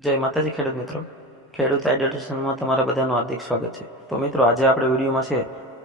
જય માતાજી ખેડૂત મિત્રો, ખેડૂત એડ્યુટેશનમાં તમારા બધાનું હાર્દિક સ્વાગત છે। તો મિત્રો, આજે આપણે વિડીયોમાં છે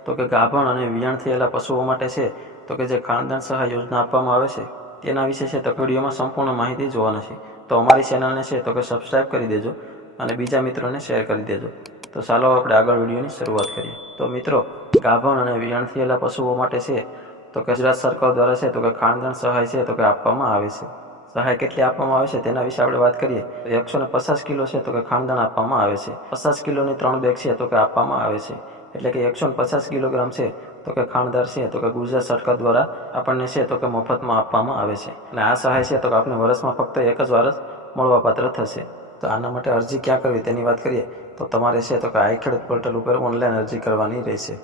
તો કે ગાભણ અને વિયાણ થયેલા પશુઓ માટે છે તો કે જે ખાનદાન સહાય યોજના આપવામાં આવે છે તેના વિશે છે તો વિડીયોમાં સંપૂર્ણ માહિતી જોવાના છે। તો અમારી ચેનલને છે તો કે સબસ્ક્રાઈબ કરી દેજો અને બીજા મિત્રોને શેર કરી દેજો। તો ચાલો આપણે આગળ વિડીયોની શરૂઆત કરીએ। તો મિત્રો, ગાભણ અને વિયાણ થયેલા પશુઓ માટે છે તો કે ગુજરાત સરકાર દ્વારા છે તો કે ખાનદાન સહાય છે તો કે આપવામાં આવે છે। સહાય કેટલી આપવામાં આવે છે તેના વિશે આપણે વાત કરીએ તો 150 કિલો છે તો કે ખાનદાન આપવામાં આવે છે। 50 કિલોની 3 બેગ છે તો કે આપવામાં આવે છે, એટલે કે 150 કિલોગ્રામ છે તો કે ખાનદાન છે તો કે ગુજરાત સરકાર દ્વારા આપણને છે તો કે મફતમાં આપવામાં આવે છે। અને આ સહાય છે તો કે આપણે વર્ષમાં ફક્ત એક જ વાર મળવાપાત્ર થશે। તો આના માટે અરજી ક્યાં કરવી તેની વાત કરીએ તો તમારે છે તો કે આઈ ખેડૂત પોર્ટલ ઉપર ઓનલાઈન અરજી કરવાની રહેશે।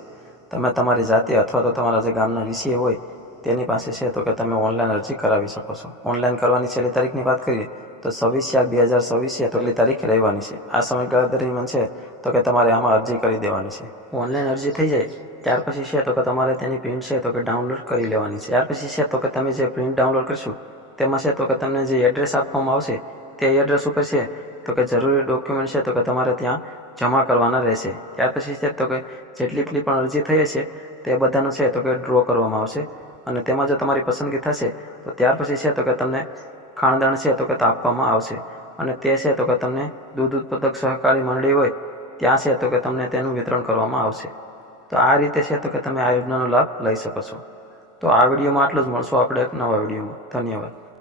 તમે તમારી જાતે અથવા તો તમારા જે ગામના વીસીએ હોય તેની પાસે છે તો કે તમે ઓનલાઈન અરજી કરાવી શકો છો। ઓનલાઈન કરવાની છેલ્લી તારીખની વાત કરીએ તો 26/4/2024 છે તો એટલી તારીખ રહેવાની છે। આ સમયગાળા દરમિયાન છે તો કે તમારે આમાં અરજી કરી દેવાની છે। ઓનલાઈન અરજી થઈ જાય ત્યાર પછી છે તો કે તમારે તેની પ્રિન્ટ છે તો કે ડાઉનલોડ કરી લેવાની છે। ત્યાર પછી છે તો કે તમે જે પ્રિન્ટ ડાઉનલોડ કરશો તેમાં છે તો કે તમને જે એડ્રેસ આપવામાં આવશે તે એડ્રેસ ઉપર છે તો કે જરૂરી ડોક્યુમેન્ટ છે તો કે તમારે ત્યાં જમા કરવાના રહેશે। ત્યાર પછી છે તો કે જેટલી પણ અરજી થઈ છે તે બધાનો છે તો કે ડ્રો કરવામાં આવશે અને તેમાં જો તમારી પસંદગી થશે તો ત્યાર પછી છે તો કે તમને ખાનદાન છે તો કે આપવામાં આવશે અને તે છે તો કે તમને દૂધ ઉત્પાદક સહકારી મંડળી હોય ત્યાં છે તો કે તમને તેનું વિતરણ કરવામાં આવશે। તો આ રીતે છે તો કે તમે આ યોજનાનો લાભ લઈ શકો છો। તો આ વિડીયોમાં આટલું જ, મળશું આપણે એક નવા વિડીયોમાં। ધન્યવાદ।